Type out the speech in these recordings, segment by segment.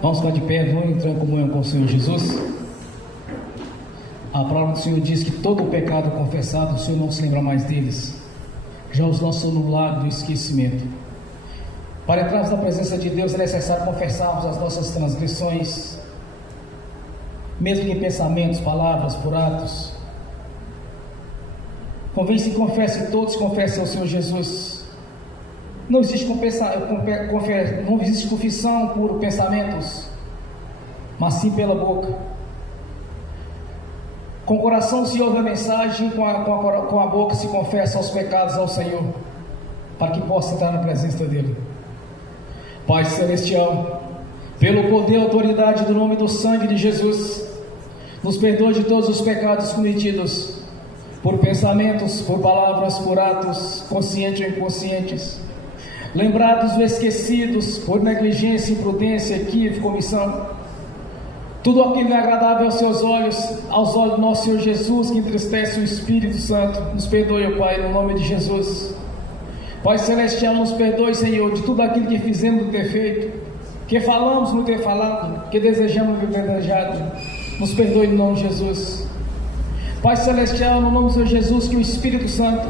Vamos ficar de pé, vamos entrar em comunhão com o Senhor Jesus. A palavra do Senhor diz que todo o pecado confessado, o Senhor não se lembra mais deles. Já os lançou no lago do esquecimento. Para entrarmos na presença de Deus é necessário confessarmos as nossas transgressões, mesmo que em pensamentos, palavras, por atos. Convém se confesse, todos confessem ao Senhor Jesus. Não existe confissão por pensamentos, mas sim pela boca. Com o coração se ouve a mensagem, com a boca se confessa os pecados ao Senhor, para que possa entrar na presença dEle. Pai Celestial, pelo poder e autoridade do nome do sangue de Jesus, nos perdoe de todos os pecados cometidos, por pensamentos, por palavras, por atos, conscientes ou inconscientes, lembrados ou esquecidos, por negligência, imprudência, equívoco, omissão. Tudo aquilo que é agradável aos seus olhos, aos olhos do nosso Senhor Jesus, que entristece o Espírito Santo, nos perdoe, Pai, no nome de Jesus. Pai Celestial, nos perdoe, Senhor, de tudo aquilo que fizemos no ter feito, que falamos no ter falado, que desejamos no ter desejado. Nos perdoe no nome de Jesus. Pai Celestial, no nome do Senhor Jesus, que o Espírito Santo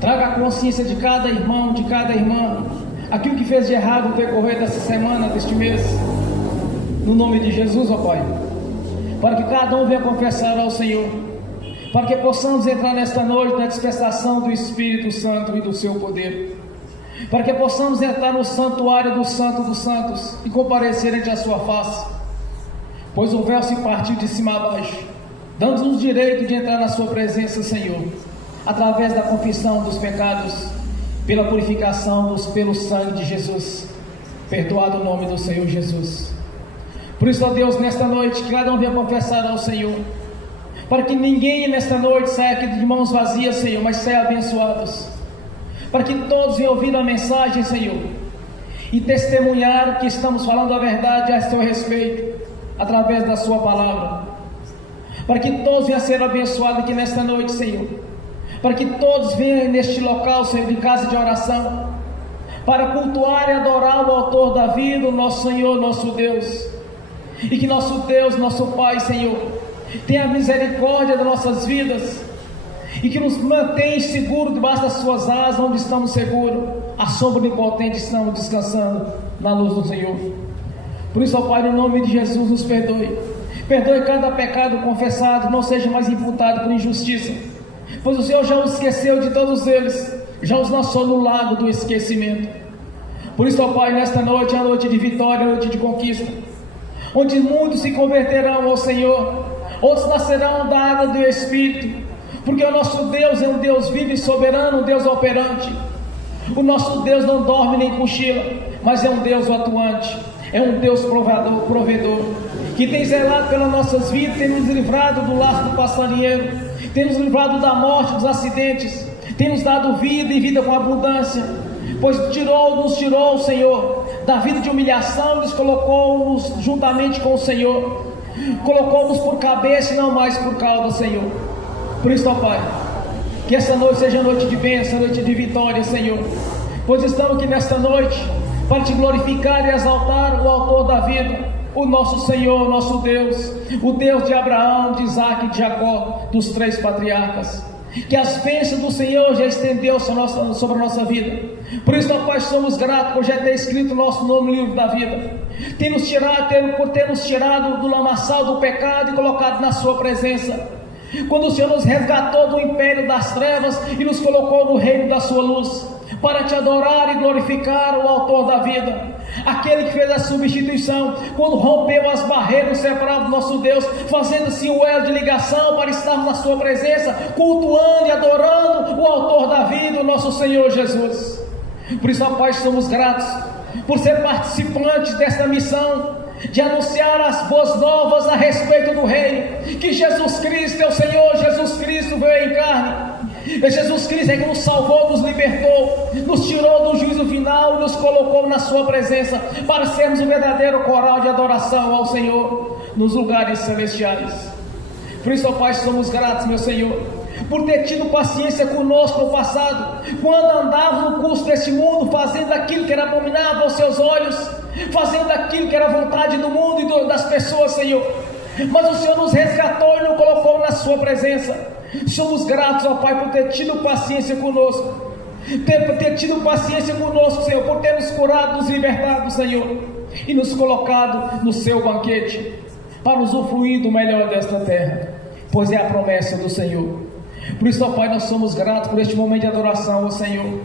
traga a consciência de cada irmão, de cada irmã, aquilo que fez de errado no decorrer dessa semana, deste mês, no nome de Jesus, ó Pai, para que cada um venha confessar ao Senhor, para que possamos entrar nesta noite na dispensação do Espírito Santo e do seu poder, para que possamos entrar no santuário do Santo dos Santos e comparecer ante a sua face, pois o véu se partiu de cima a baixo, dando-nos o direito de entrar na sua presença, Senhor, através da confissão dos pecados, pela purificação pelo sangue de Jesus. Perdoado o nome do Senhor Jesus. Por isso, ó Deus, nesta noite, que cada um venha confessar ao Senhor, para que ninguém nesta noite saia aqui de mãos vazias, Senhor, mas saia abençoados, para que todos venham ouvir a mensagem, Senhor, e testemunhar que estamos falando a verdade a seu respeito, através da sua palavra, para que todos venham a ser abençoados aqui nesta noite, Senhor, para que todos venham neste local, Senhor, de casa de oração, para cultuar e adorar o autor da vida, o nosso Senhor, nosso Deus, e que nosso Deus, nosso Pai, Senhor, tenha misericórdia das nossas vidas, e que nos mantenha seguros debaixo das suas asas, onde estamos seguros, a sombra onipotente estamos descansando na luz do Senhor. Por isso, ó Pai, no nome de Jesus, nos perdoe cada pecado confessado, não seja mais imputado por injustiça, pois o Senhor já os esqueceu de todos eles, já os lançou no lago do esquecimento. Por isso, ó Pai, nesta noite é a noite de vitória, a noite de conquista, onde muitos se converterão ao Senhor, outros nascerão da água do Espírito, porque o nosso Deus é um Deus vivo e soberano, um Deus operante. O nosso Deus não dorme nem cochila, mas é um Deus atuante, é um Deus provedor, que tem zelado pelas nossas vidas, tem nos livrado do laço do passarinheiro, tem nos livrado da morte, dos acidentes, tem nos dado vida e vida com abundância, pois nos tirou, Senhor, da vida de humilhação, nos colocou-nos juntamente com o Senhor, colocou-nos por cabeça e não mais por cauda, Senhor. Por isso, ó Pai, que essa noite seja noite de bênção, noite de vitória, Senhor, pois estamos aqui nesta noite para te glorificar e exaltar o autor da vida, o nosso Senhor, o nosso Deus, o Deus de Abraão, de Isaac e de Jacó, dos 3 patriarcas. Que as bênçãos do Senhor já estendeu sobre a nossa vida. Por isso, ó Pai, somos gratos por já ter escrito o nosso nome no livro da vida, por ter nos tirado do lamaçal do pecado e colocado na sua presença, quando o Senhor nos resgatou do império das trevas e nos colocou no reino da sua luz, para te adorar e glorificar o autor da vida, aquele que fez a substituição, quando rompeu as barreiras separadas do nosso Deus, fazendo assim o elo de ligação para estarmos na sua presença, cultuando e adorando o autor da vida, o nosso Senhor Jesus. Por isso, ó Pai, somos gratos por ser participantes desta missão, de anunciar as boas novas a respeito do reino, que Jesus Cristo é o Senhor, Jesus Cristo veio em carne, é Jesus Cristo é que nos salvou, nos libertou, nos tirou do juízo final e nos colocou na sua presença, para sermos um verdadeiro coral de adoração ao Senhor, nos lugares celestiais. Por isso, ó Pai, somos gratos, meu Senhor, por ter tido paciência conosco no passado, quando andávamos no curso deste mundo, fazendo aquilo que era abominável aos seus olhos, fazendo aquilo que era vontade do mundo e das pessoas, Senhor. Mas o Senhor nos resgatou e nos colocou na sua presença. Somos gratos, ó Pai, por ter tido paciência conosco, ter tido paciência conosco, Senhor, por ter nos curado, nos libertado, Senhor, e nos colocado no seu banquete, para usufruir do melhor desta terra, pois é a promessa do Senhor. Por isso, ó Pai, nós somos gratos por este momento de adoração ao Senhor.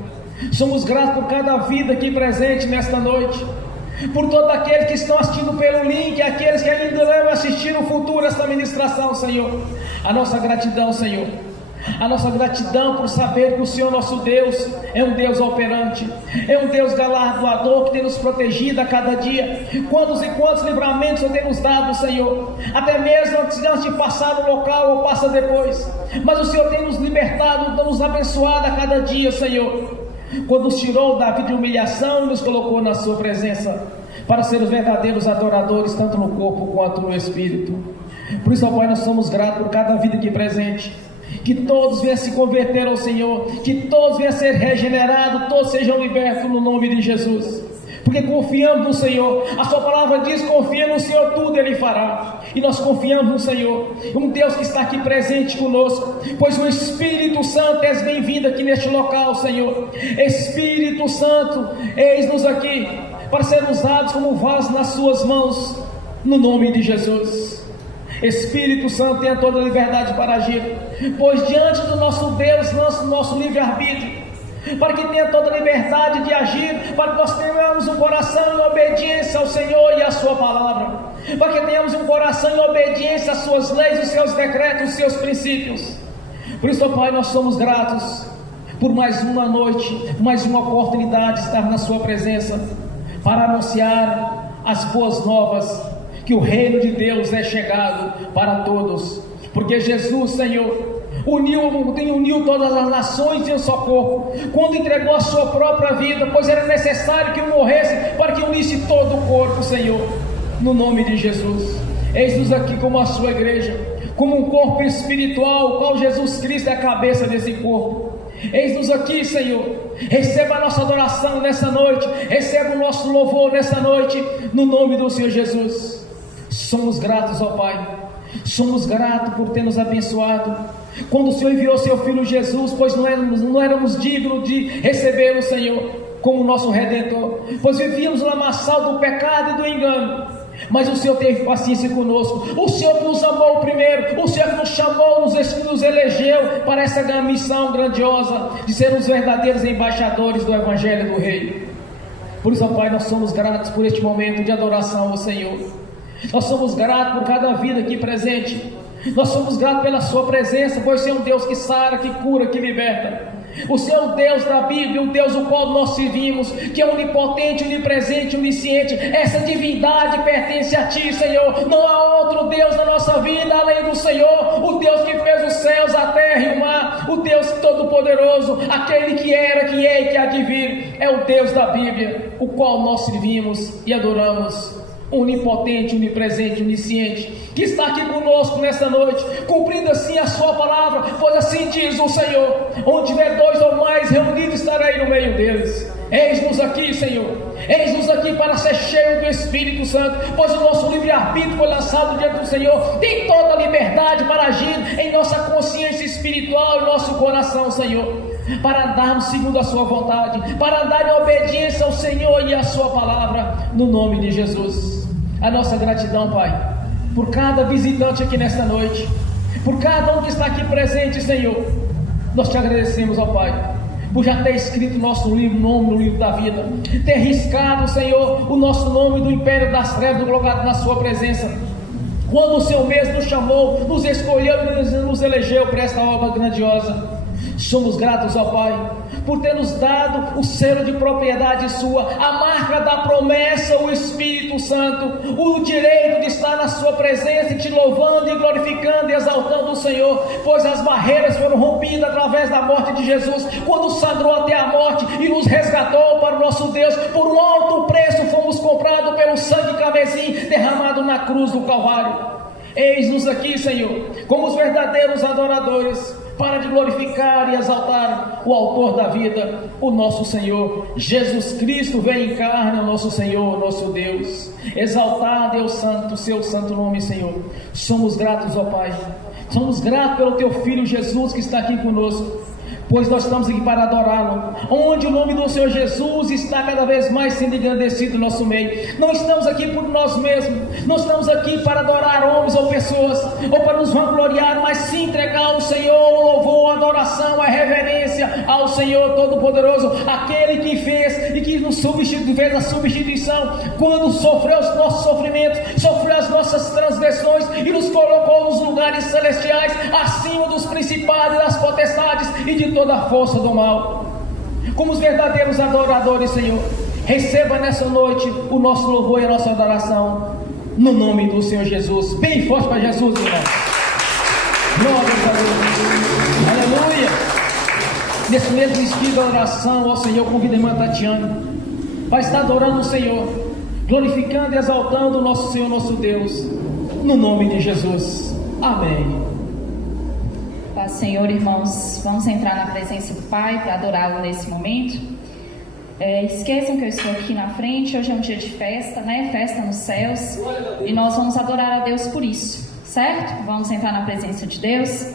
Somos gratos por cada vida aqui presente nesta noite, por todos aqueles que estão assistindo pelo link, aqueles que ainda vão assistir no futuro esta ministração, Senhor. A nossa gratidão, Senhor, a nossa gratidão por saber que o Senhor nosso Deus é um Deus operante, é um Deus galardoador, que tem nos protegido a cada dia. Quantos e quantos livramentos o Senhor tem nos dado, Senhor, até mesmo antes de passar no local ou passa depois, mas o Senhor tem nos libertado, nos abençoado a cada dia, Senhor, quando nos tirou da vida de humilhação e nos colocou na sua presença, para ser os verdadeiros adoradores, tanto no corpo quanto no espírito. Por isso, ó Pai, nós somos gratos por cada vida aqui presente, que todos venham se converter ao Senhor, que todos venham ser regenerados, todos sejam libertos no nome de Jesus, porque confiamos no Senhor. A sua palavra diz: confia no Senhor, tudo Ele fará, e nós confiamos no Senhor, um Deus que está aqui presente conosco, pois o Espírito Santo és bem-vindo aqui neste local, Senhor. Espírito Santo, eis-nos aqui para ser usados como vasos nas suas mãos, no nome de Jesus. Espírito Santo, tenha toda a liberdade para agir, pois diante do nosso Deus, nosso livre-arbítrio, para que tenha toda a liberdade de agir, para que nós tenhamos um coração em obediência ao Senhor e à sua palavra, para que tenhamos um coração em obediência às suas leis, os seus decretos, os seus princípios. Por isso, ó Pai, nós somos gratos por mais uma noite, mais uma oportunidade de estar na sua presença, para anunciar as boas novas, que o reino de Deus é chegado para todos, porque Jesus, Senhor, uniu todas as nações em um só corpo, quando entregou a sua própria vida, pois era necessário que um morresse para que unisse todo o corpo, Senhor, no nome de Jesus. Eis-nos aqui como a sua igreja, como um corpo espiritual, o qual Jesus Cristo é a cabeça desse corpo. Eis-nos aqui, Senhor. Receba a nossa adoração nessa noite, receba o nosso louvor nessa noite, no nome do Senhor Jesus. Somos gratos, ó Pai, somos gratos por ter nos abençoado, quando o Senhor enviou seu Filho Jesus, pois não éramos dignos de receber o Senhor como nosso Redentor, pois vivíamos no lamaçal do pecado e do engano, mas o Senhor teve paciência conosco, o Senhor que nos amou primeiro, o Senhor que nos chamou, nos elegeu para essa missão grandiosa, de ser os verdadeiros embaixadores do Evangelho do Rei. Por isso, ó Pai, nós somos gratos por este momento de adoração ao Senhor. Nós somos gratos por cada vida aqui presente. Nós somos gratos pela sua presença, pois o Senhor é um Deus que sara, que cura, que liberta. O Senhor é o Deus da Bíblia, o Deus o qual nós servimos, que é onipotente, onipresente, onisciente. Essa divindade pertence a Ti, Senhor. Não há outro Deus na nossa vida além do Senhor, o Deus que fez os céus, a terra e o mar, o Deus todo-poderoso, aquele que era, que é e que há de vir. É o Deus da Bíblia, o qual nós servimos e adoramos. Onipotente, onipresente, onisciente, que está aqui conosco nesta noite, cumprindo assim a sua palavra, pois assim diz o Senhor: onde tiver dois ou mais reunidos, estarei no meio deles. Eis-nos aqui, Senhor, eis-nos aqui para ser cheio do Espírito Santo, pois o nosso livre-arbítrio foi lançado diante do Senhor, tem toda a liberdade para agir em nossa consciência espiritual e nosso coração, Senhor, para andarmos segundo a sua vontade, para andar em obediência ao Senhor e à sua palavra, no nome de Jesus. A nossa gratidão, Pai, por cada visitante aqui nesta noite, por cada um que está aqui presente, Senhor. Nós te agradecemos, ó Pai, por já ter escrito nosso nome no livro da vida, ter riscado, Senhor, o nosso nome do império das trevas, colocado na sua presença, quando o Senhor mesmo nos chamou, nos escolheu e nos elegeu para esta obra grandiosa. Somos gratos, ó Pai, por ter nos dado o selo de propriedade sua, a marca da promessa, o Espírito Santo, o direito de estar na sua presença e te louvando e glorificando e exaltando o Senhor, pois as barreiras foram rompidas através da morte de Jesus, quando sangrou até a morte e nos resgatou para o nosso Deus. Por um alto preço fomos comprados pelo sangue carmesim derramado na cruz do Calvário. Eis-nos aqui, Senhor, como os verdadeiros adoradores, para de glorificar e exaltar o autor da vida, o nosso Senhor Jesus Cristo. Vem em carne, o nosso Senhor, o nosso Deus. Exaltar, Deus Santo, seu santo nome, Senhor. Somos gratos, ó Pai. Somos gratos pelo teu Filho Jesus que está aqui conosco, pois nós estamos aqui para adorá-lo, onde o nome do Senhor Jesus está cada vez mais sendo engrandecido no nosso meio. Não estamos aqui por nós mesmos, não estamos aqui para adorar homens ou pessoas, ou para nos vangloriar, mas sim entregar ao Senhor o louvor, a adoração, a reverência ao Senhor Todo-Poderoso, aquele que fez e que nos fez a substituição, quando sofreu os nossos sofrimentos, sofreu as nossas transgressões e nos colocou nos lugares celestiais, acima dos principados e das potestades e de toda a força do mal. Como os verdadeiros adoradores, Senhor, receba nessa noite o nosso louvor e a nossa adoração, no nome do Senhor Jesus. Bem forte para Jesus, irmãos. Glória a Deus. Aleluia. Nesse mesmo espírito de oração ao Senhor, convido a irmã Tatiana para estar adorando o Senhor, glorificando e exaltando o nosso Senhor, nosso Deus, no nome de Jesus. Amém. Paz, Senhor, irmãos, vamos entrar na presença do Pai para adorá-lo nesse momento. Esqueçam que eu estou aqui na frente. Hoje é um dia de festa, né? Festa nos céus, e nós vamos adorar a Deus por isso, certo? Vamos entrar na presença de Deus.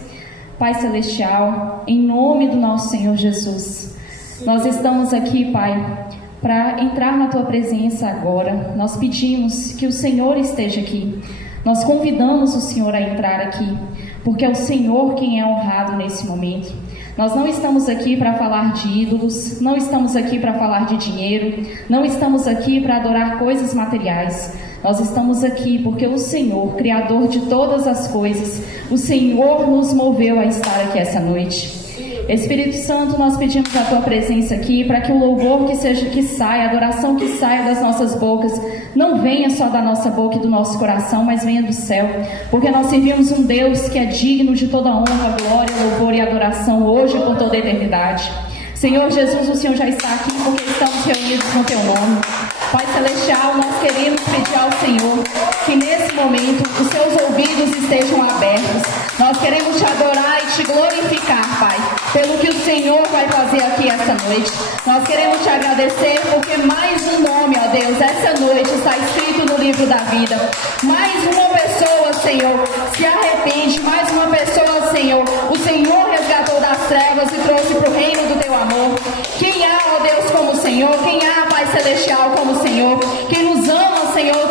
Pai Celestial, em nome do nosso Senhor Jesus, nós estamos aqui, Pai, para entrar na Tua presença agora. Nós pedimos que o Senhor esteja aqui. Nós convidamos o Senhor a entrar aqui, porque é o Senhor quem é honrado nesse momento. Nós não estamos aqui para falar de ídolos, não estamos aqui para falar de dinheiro, não estamos aqui para adorar coisas materiais. Nós estamos aqui porque o Senhor, Criador de todas as coisas, o Senhor nos moveu a estar aqui essa noite. Espírito Santo, nós pedimos a Tua presença aqui, para que o louvor que saia, a adoração que saia das nossas bocas, não venha só da nossa boca e do nosso coração, mas venha do céu, porque nós servimos um Deus que é digno de toda honra, glória, louvor e adoração, hoje e por toda a eternidade. Senhor Jesus, o Senhor já está aqui porque estamos reunidos no Teu nome. Pai Celestial, nós queremos pedir ao Senhor que nesse momento os Seus ouvidos estejam abertos. Nós queremos Te adorar e Te glorificar, Pai, pelo que o Senhor vai fazer aqui essa noite. Nós queremos Te agradecer porque mais um nome, ó Deus, essa noite está escrito no livro da vida. Mais uma pessoa, Senhor, se arrepende. Mais uma pessoa, Senhor, o Senhor resgatou das trevas e trouxe para o reino do Teu amor. Quem há, ó Deus, como o Senhor? Quem há, Pai Celestial, como o Senhor? Quem nos ama, Senhor,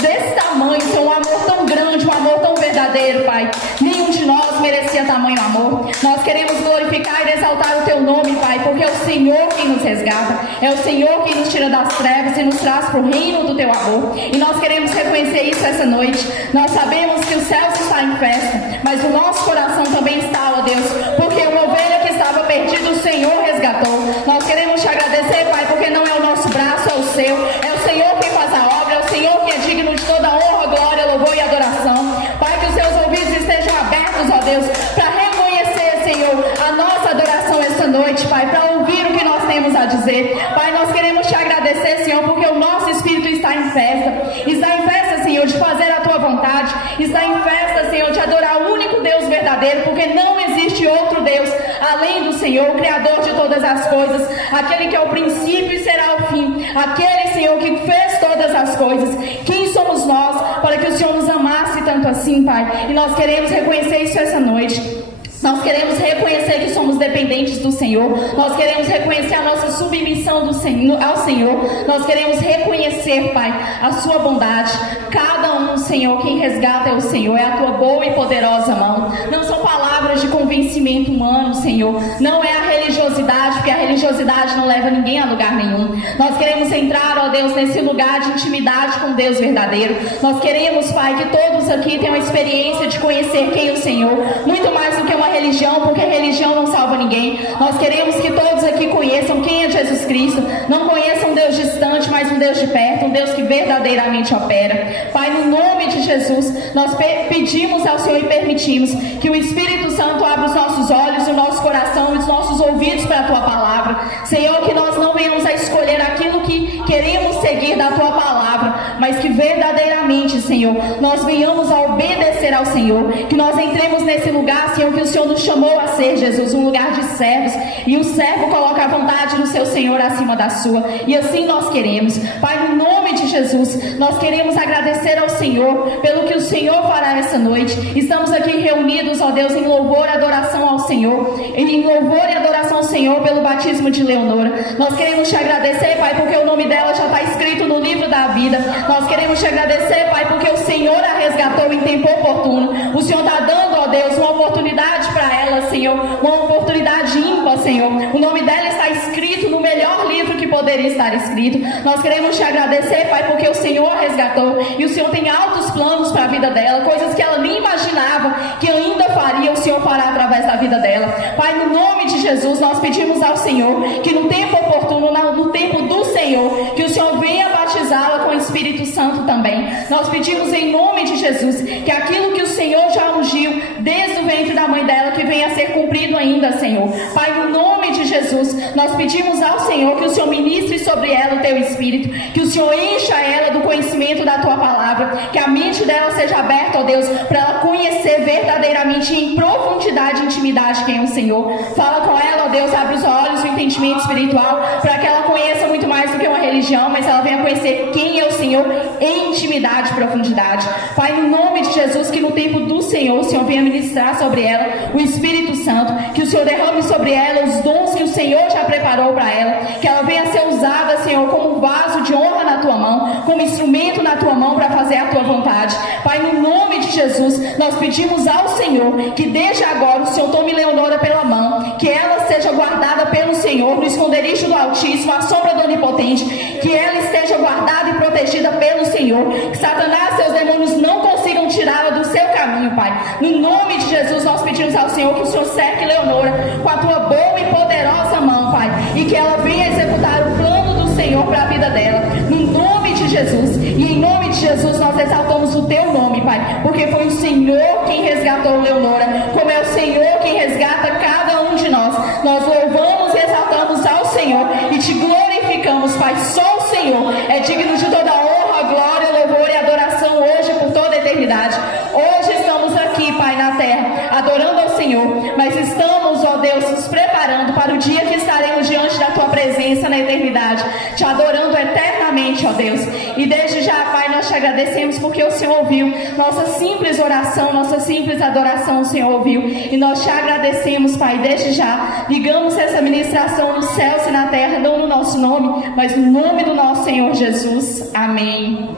desse tamanho, Senhor, um amor tão grande, um amor tão verdadeiro, Pai. Nenhum de nós merecia tamanho amor. Nós queremos glorificar e exaltar o Teu nome, Pai, porque é o Senhor quem nos resgata, é o Senhor quem nos tira das trevas e nos traz para o reino do Teu amor. E nós queremos reconhecer isso essa noite. Nós sabemos que o céu está em festa, mas o nosso coração também está, ó Deus, porque uma ovelha que estava perdida, o Senhor resgatou. Nós queremos Te agradecer, Pai, porque não é o nosso braço, é o Seu. É o Senhor quem faz a obra, é o Senhor que é digno de toda honra, glória, louvor e adoração. Pai, que os Seus ouvidos estejam abertos, ó Deus, para reconhecer, Senhor, a nossa adoração esta noite, Pai, para ouvir o que nós temos a dizer. Pai, nós queremos Te agradecer, Senhor, porque o nosso espírito está em festa, Senhor, de fazer a Tua vontade, está em festa, Senhor, de adorar o único Deus verdadeiro, porque não existe outro Deus além do Senhor, o Criador de todas as coisas, aquele que é o princípio e será o fim, aquele, Senhor, que fez todas as coisas. Quem somos nós para que o Senhor nos amasse tanto assim, Pai? E nós queremos reconhecer isso essa noite. Nós queremos reconhecer que somos dependentes do Senhor. Nós queremos reconhecer a nossa submissão ao Senhor. Nós queremos reconhecer, Pai, a Sua bondade. Cada um, Senhor, quem resgata é o Senhor. É a Tua boa e poderosa mão. Não são palavras de convencimento humano, Senhor. Não é a religiosidade, porque a religiosidade não leva ninguém a lugar nenhum. Nós queremos entrar, ó Deus, nesse lugar de intimidade com Deus verdadeiro. Nós queremos, Pai, que todos aqui tenham a experiência de conhecer quem é o Senhor. Muito mais do que uma religião, porque religião não salva ninguém. Nós queremos que todos aqui conheçam quem é Jesus Cristo. Não conheçam um Deus distante, mas um Deus de perto, um Deus que verdadeiramente opera. Pai, no nome de Jesus, nós pedimos ao Senhor e permitimos que o Espírito Santo abra os nossos olhos, o nosso coração e os nossos ouvidos para a Tua palavra. Senhor, que nós não venhamos a escolher aquilo que queremos seguir da Tua palavra, mas que verdadeiramente, Senhor, nós venhamos a obedecer ao Senhor, que nós entremos nesse lugar, Senhor, que o Senhor nos chamou a ser, Jesus, um lugar de servos, e o servo coloca a vontade do seu Senhor acima da sua, e assim nós queremos. Pai, no nome de Jesus, nós queremos agradecer ao Senhor pelo que o Senhor fará essa noite. Estamos aqui reunidos, ó Deus, em louvor e adoração ao Senhor, em louvor e adoração ao Senhor pelo batismo de Leonora. Nós queremos te agradecer, Pai, porque o nome dela já está escrito no livro da vida. Nós queremos te agradecer, Pai, porque o Senhor a resgatou em tempo oportuno. O Senhor está dando, ó Deus, uma oportunidade para ela, Senhor, uma oportunidade ímpar, Senhor. O nome dela está escrito no melhor livro que poderia estar escrito. Nós queremos te agradecer, Pai, porque o Senhor a resgatou e o Senhor tem altos planos para a vida dela, coisas que ela nem imaginava que ainda faria, o Senhor fará através da vida dela. Pai, no nome de Jesus, nós pedimos ao Senhor que no tempo oportuno, no tempo do Senhor, que o Senhor venha batizá-la com o Espírito Santo também. Nós pedimos em nome de Jesus que aquilo que o Senhor já ungiu desde o ventre da mãe dela, que venha a ser cumprido ainda, Senhor. Pai, no nome de Jesus, nós pedimos ao Senhor que o Senhor ministre sobre ela o teu Espírito, que o Senhor encha ela do conhecimento da tua palavra, que a mente dela seja aberta, ó Deus, para ela conhecer verdadeiramente em profundidade e intimidade quem é o Senhor. Fala com ela, ó Deus, abre os olhos do entendimento espiritual, para que ela conheça muito mais do que uma religião, mas ela venha conhecer quem é o Senhor em intimidade e profundidade. Pai, no nome de Jesus, que no tempo do Senhor, o Senhor venha ministrar sobre ela o Espírito Santo, que o Senhor derrame sobre ela os dons que o Senhor já preparou para ela, que ela venha ser usada, Senhor, como um vaso de honra na tua mão, como instrumento na tua mão para fazer a tua vontade. Pai, no nome de Jesus, nós pedimos ao Senhor que desde agora o Senhor tome Leonora pela mão, que ela seja guardada pelo Senhor no esconderijo do Altíssimo, à sombra do Onipotente, que ela esteja guardada e protegida pelo Senhor, que Satanás e seus demônios não consigam tirá-la do seu caminho, Pai. No nome de Jesus, nós pedimos ao Senhor que o Senhor cerque Leonora com a tua boa e poderosa mão, Pai, e que ela venha executar o plano do Senhor para a vida dela, no nome de Jesus. E em nome de Jesus nós exaltamos o teu nome, Pai, porque foi o Senhor quem resgatou Leonora, como é o Senhor quem resgata cada um de nós. Nós louvamos e exaltamos ao Senhor e te glorificamos, Pai. Só o Senhor é digno de toda honra, glória, louvor e adoração hoje por toda a eternidade. Hoje estamos aqui, Pai, na terra, adorando ao Senhor, mas estamos, ó Deus, nos preparando para o dia que estaremos diante da tua presença na eternidade, te adorando eternamente, ó Deus. E desde já, Pai, nós te agradecemos porque o Senhor ouviu nossa simples oração, nossa simples adoração, o Senhor ouviu, e nós te agradecemos, Pai, desde já. Ligamos essa ministração nos céus e na terra, não no nosso nome, mas no nome do nosso Senhor Jesus. Amém.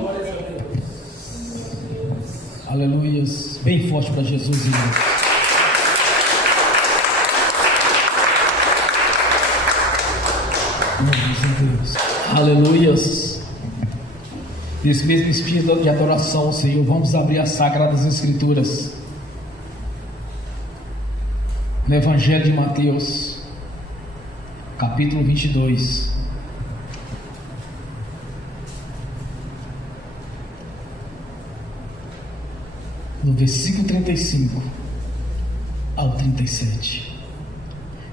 Aleluias. Bem forte para Jesus, irmão. Aleluias. Nesse mesmo espírito de adoração ao Senhor, vamos abrir as Sagradas Escrituras no Evangelho de Mateus, capítulo 22. No versículo 35 ao 37.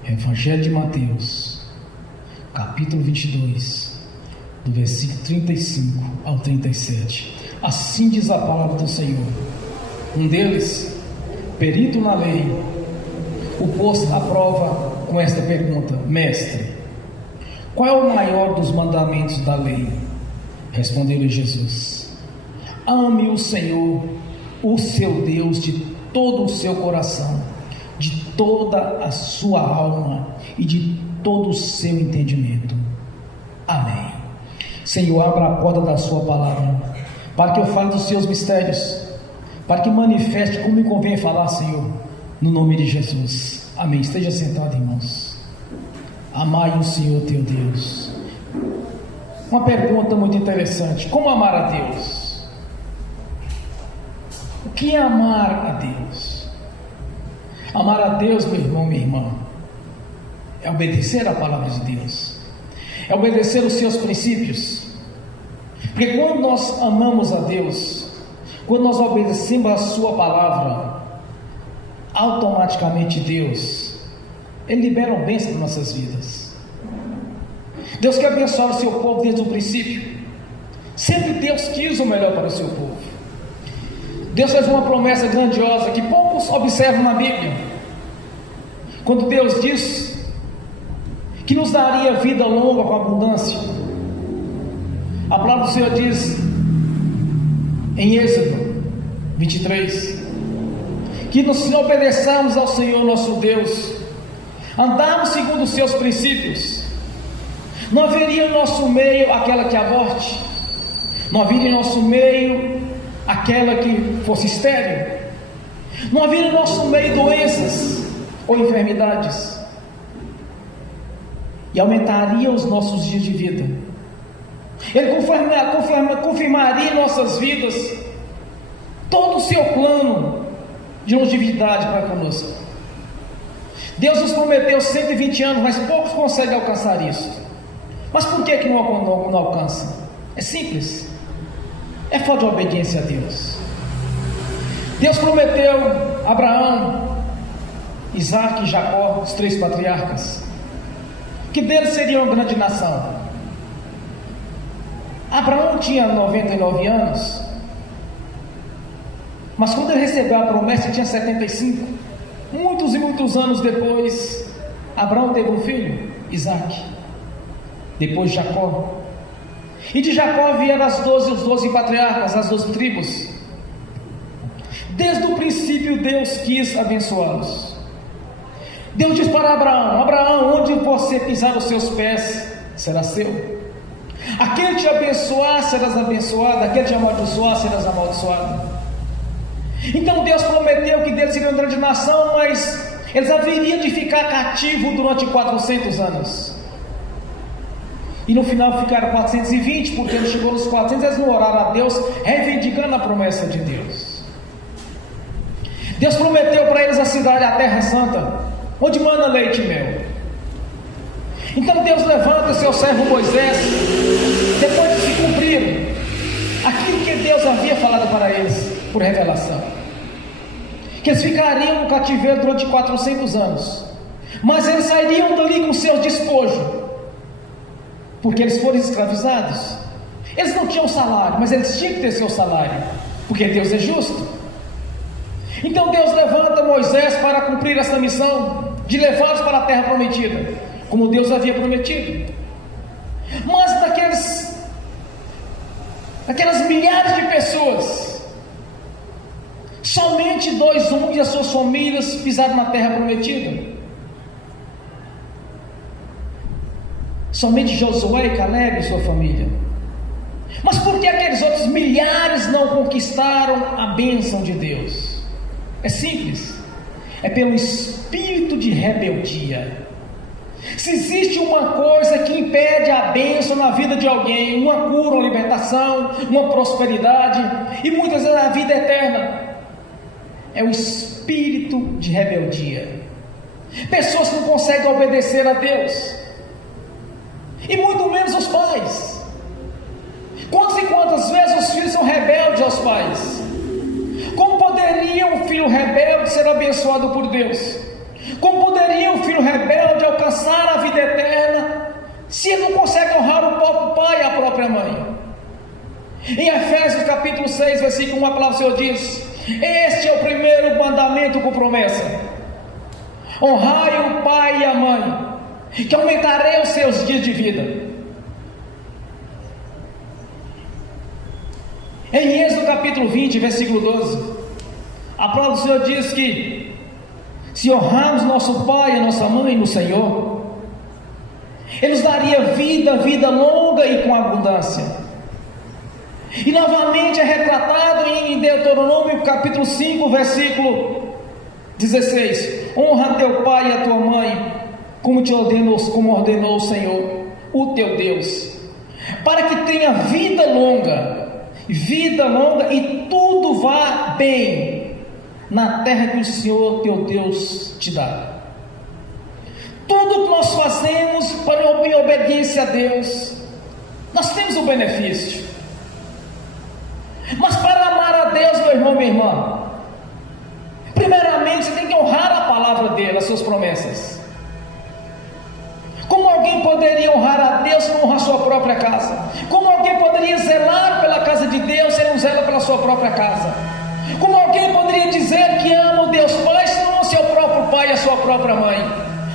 Evangelho de Mateus, capítulo 22, do versículo 35 ao 37. Assim diz a palavra do Senhor. Um deles, perito na lei, o pôs à prova com esta pergunta: Mestre, qual é o maior dos mandamentos da lei? Respondeu-lhe Jesus: Ame o Senhor, o seu Deus, de todo o seu coração, de toda a sua alma e de todo o seu entendimento. Amém. Senhor, abra a porta da sua palavra, para que eu fale dos seus mistérios, para que manifeste como me convém falar, Senhor, no nome de Jesus. Amém. Esteja sentado, irmãos. Amai o Senhor teu Deus. Uma pergunta muito interessante: como amar a Deus? O que é amar a Deus? Amar a Deus, meu irmão, minha irmã, é obedecer a palavra de Deus, é obedecer os seus princípios. Porque quando nós amamos a Deus, quando nós obedecemos a sua palavra, automaticamente Deus, Ele libera um bênção nas nossas vidas. Deus quer abençoar o seu povo desde o princípio. Sempre Deus quis o melhor para o seu povo. Deus fez uma promessa grandiosa que poucos observam na Bíblia. Quando Deus diz que nos daria vida longa com abundância. A palavra do Senhor diz em Êxodo 23 que se obedecermos ao Senhor nosso Deus, andarmos segundo os seus princípios, não haveria em nosso meio aquela que aborte, não haveria em nosso meio aquela que fosse estéril, não haveria em nosso meio doenças ou enfermidades, e aumentaria os nossos dias de vida. Ele confirmaria em nossas vidas todo o seu plano de longevidade para conosco. Deus nos prometeu 120 anos, mas poucos conseguem alcançar isso. Mas por que não alcança? É simples, é falta de obediência a Deus. Deus prometeu a Abraão, Isaac e Jacó, os 3 patriarcas, que deles seria uma grande nação. Abraão tinha 99 anos, mas quando ele recebeu a promessa ele tinha 75. Muitos e muitos anos depois, Abraão teve um filho, Isaac, depois Jacó, e de Jacó vieram os 12 patriarcas, as 12 tribos. Desde o princípio Deus quis abençoá-los. Deus diz para Abraão: Abraão, onde você pisar os seus pés, será seu. Aquele te abençoar, serás abençoado. Aquele te amaldiçoar, serás amaldiçoado. Então Deus prometeu que deles seria uma grande nação, mas eles haveriam de ficar cativos durante 400 anos. E no final ficaram 420, porque ele chegou nos 400, eles não oraram a Deus, reivindicando a promessa de Deus. Deus prometeu para eles a cidade, a terra santa, onde mana leite e mel. Então Deus levanta o seu servo Moisés, depois de se cumprir aquilo que Deus havia falado para eles, por revelação, que eles ficariam no cativeiro durante 400 anos, mas eles sairiam dali com seus despojos, porque eles foram escravizados. Eles não tinham salário, mas eles tinham que ter seu salário, porque Deus é justo. Então Deus levanta Moisés para cumprir essa missão de levá-los para a terra prometida, como Deus havia prometido. Mas daquelas milhares de pessoas, somente 2 homens e as suas famílias pisaram na terra prometida. Somente Josué e Caleb e sua família. Mas por que aqueles outros milhares não conquistaram a bênção de Deus? É simples, é pelo espírito de rebeldia. Se existe uma coisa que impede a bênção na vida de alguém, uma cura, uma libertação, uma prosperidade, e muitas vezes a vida eterna, é o espírito de rebeldia. Pessoas que não conseguem obedecer a Deus, e muito menos os pais. Quantas e quantas vezes os filhos são rebeldes aos pais? Como poderia um filho rebelde ser abençoado por Deus? Como poderia um filho rebelde alcançar a vida eterna, se ele não consegue honrar o próprio pai e a própria mãe? Em Efésios capítulo 6, versículo 1, a palavra do Senhor diz: este é o primeiro mandamento com promessa: honrai o pai e a mãe, que aumentarei os seus dias de vida. Em Êxodo capítulo 20, versículo 12, a palavra do Senhor diz que se honrarmos nosso pai e nossa mãe no Senhor, Ele nos daria vida longa e com abundância. E novamente é retratado em Deuteronômio capítulo 5, versículo 16: honra teu pai e a tua mãe, como ordenou o Senhor, o teu Deus, para que tenha vida longa e tudo vá bem na terra que o Senhor teu Deus te dá. Tudo que nós fazemos para em obediência a Deus, nós temos um benefício. Mas para amar a Deus, meu irmão, minha irmã, primeiramente você tem que honrar a palavra dele, as suas promessas. Como alguém alguém poderia honrar a Deus sem honrar a sua própria casa? Como alguém poderia zelar pela casa de Deus sem não zelar pela sua própria casa? Como alguém poderia dizer que ama o Deus Pai se não ama o seu próprio pai e a sua própria mãe?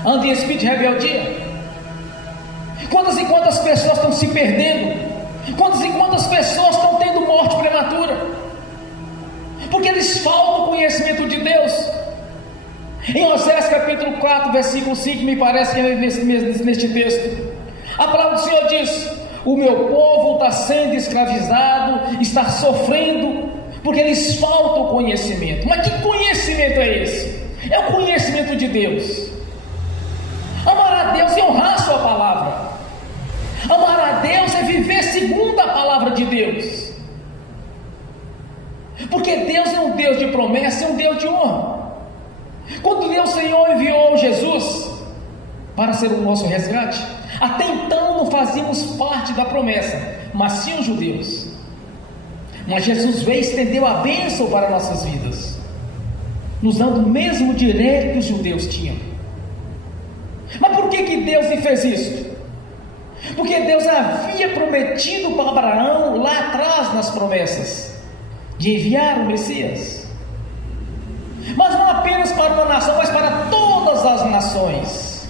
Anda em espírito de rebeldia. Quantas e quantas pessoas estão se perdendo? Quantas e quantas pessoas estão tendo morte prematura? Porque eles faltam o conhecimento de Deus. Em Oséias capítulo 4, versículo 5, me parece que é neste texto, a palavra do Senhor diz: o meu povo está sendo escravizado, está sofrendo, porque eles faltam conhecimento. Mas que conhecimento é esse? É o conhecimento de Deus. Amar a Deus e honrar a sua palavra. Amar a Deus é viver segundo a palavra de Deus. Porque Deus é um Deus de promessa, é um Deus de honra. Quando Deus Senhor enviou Jesus para ser o nosso resgate, até então não fazíamos parte da promessa, mas sim os judeus. Mas Jesus veio e estendeu a bênção para nossas vidas, nos dando o mesmo direito que os judeus tinham. Mas por que Deus fez isso? Porque Deus havia prometido para Abraão lá atrás nas promessas de enviar o Messias, mas não apenas para uma nação, mas para todas as nações.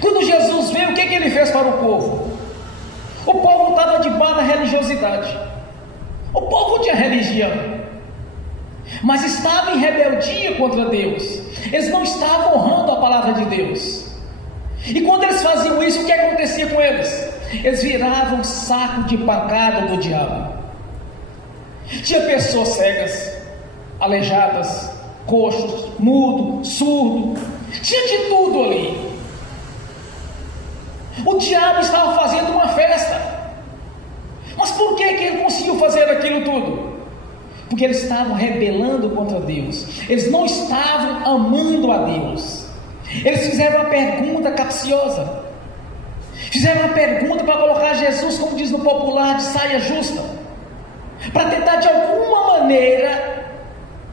Quando Jesus veio, o que ele fez para o povo? O povo estava debaixo da religiosidade. O povo tinha religião, mas estava em rebeldia contra Deus. Eles não estavam honrando a palavra de Deus. E quando eles faziam isso, o que acontecia com eles? Eles viravam um saco de pancada do diabo. Tinha pessoas cegas, aleijadas, coxos, mudo, surdo, tinha de tudo ali. O diabo estava fazendo uma festa. Mas por que ele conseguiu fazer aquilo tudo? Porque eles estavam rebelando contra Deus. Eles não estavam amando a Deus. Eles fizeram uma pergunta capciosa. Fizeram uma pergunta para colocar Jesus, como diz no popular, de saia justa, para tentar de alguma maneira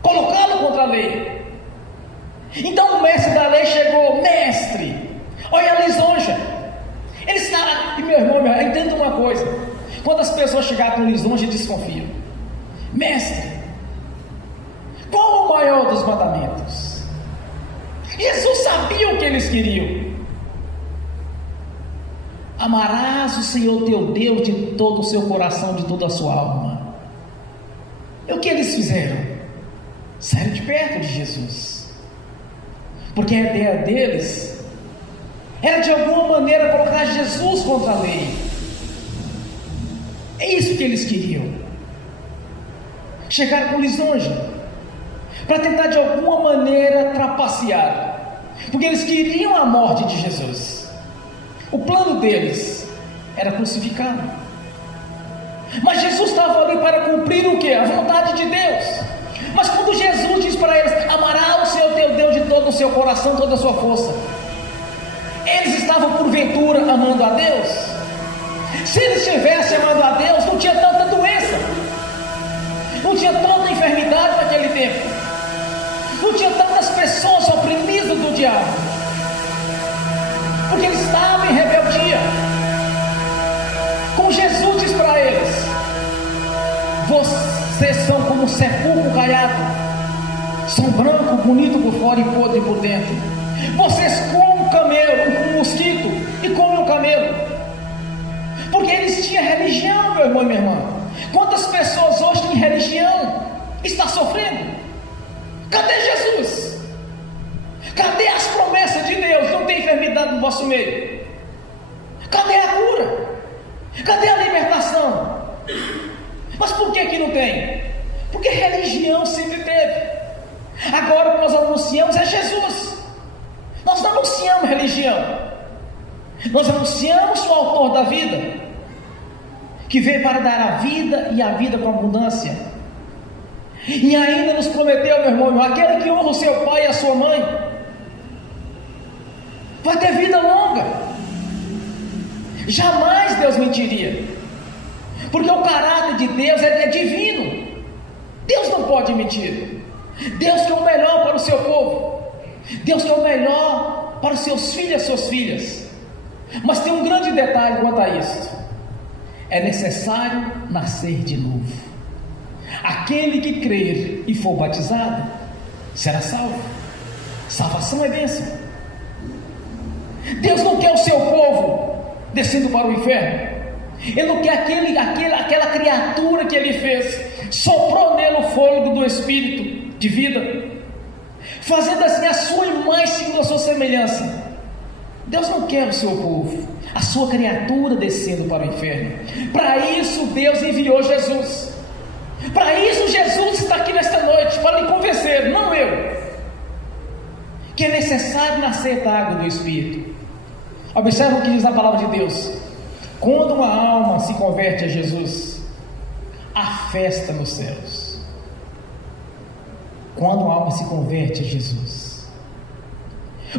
colocá-lo contra a lei. Então o mestre da lei chegou: mestre, olha a lisonja. Ele está, e meu irmão, entenda uma coisa: quando as pessoas chegarem com lisonja, desconfiam. Mestre, qual o maior dos mandamentos? Jesus sabia o que eles queriam. Amarás o Senhor teu Deus de todo o seu coração, de toda a sua alma. E o que eles fizeram? Saíram de perto de Jesus, porque a ideia deles era de alguma maneira colocar Jesus contra a lei. É isso que eles queriam. Chegaram com lisonja, para tentar de alguma maneira trapacear, porque eles queriam a morte de Jesus. O plano deles era crucificá-lo. Mas Jesus estava ali para cumprir o que? A vontade de Deus. Mas quando Jesus diz para eles: amará o Senhor teu Deus de todo o seu coração, toda a sua força, eles estavam porventura amando a Deus? Se eles estivessem amando a Deus, não tinha tanta doença, não tinha tanta enfermidade naquele tempo, não tinha tantas pessoas oprimidas do diabo, porque eles estavam em rebeldia. Como Jesus diz para eles: vocês são como um sepulcro caiado, são branco, bonito por fora e podre por dentro. Vocês comem um camelo, um mosquito, e comem um camelo, porque eles tinham religião, meu irmão e minha irmã. Quantas pessoas hoje têm religião, está sofrendo? Cadê Jesus? Cadê as promessas de Deus? Não tem enfermidade no vosso meio? Cadê a cura? Cadê a libertação? Mas por que não tem? Porque religião sempre teve. Agora o que nós anunciamos é Jesus. Nós não anunciamos religião, nós anunciamos o autor da vida, que veio para dar a vida e a vida com abundância. E ainda nos prometeu, meu irmão, aquele que honra o seu pai e a sua mãe vai ter vida longa. Jamais Deus mentiria, porque o caráter de Deus é divino. Deus não pode mentir. Deus quer o melhor para o seu povo. Deus quer o melhor para os seus filhos e as suas filhas. Mas tem um grande detalhe quanto a isso: é necessário nascer de novo. Aquele que crer e for batizado será salvo. Salvação é bênção. Deus não quer o seu povo descendo para o inferno. Ele não quer aquela criatura que Ele fez, soprou nele o fôlego do Espírito de vida, fazendo assim a sua imagem segundo a sua semelhança. Deus não quer o seu povo, a sua criatura descendo para o inferno. Para isso Deus enviou Jesus. Para isso Jesus está aqui nesta noite, para lhe convencer, não eu, que é necessário nascer da água do Espírito. Observe o que diz a palavra de Deus: quando uma alma se converte a Jesus, há festa nos céus. Quando uma alma se converte a Jesus,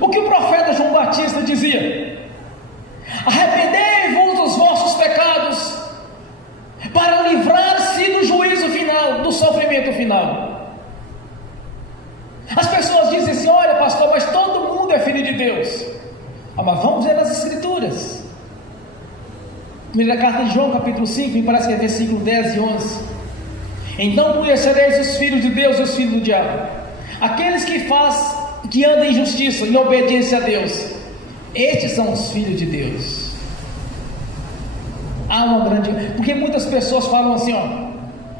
o que o profeta João Batista dizia: arrependei-vos dos vossos pecados, para livrar-se do juízo final, do sofrimento final. As pessoas dizem assim: olha, pastor, mas todo mundo é filho de Deus. Mas vamos ver nas Escrituras. Primeira carta de João, capítulo 5, me parece que é versículo 10 e 11. Então conhecereis os filhos de Deus e os filhos do diabo. Aqueles que andam em justiça, em obediência a Deus, estes são os filhos de Deus. Há uma grande... Porque muitas pessoas falam assim,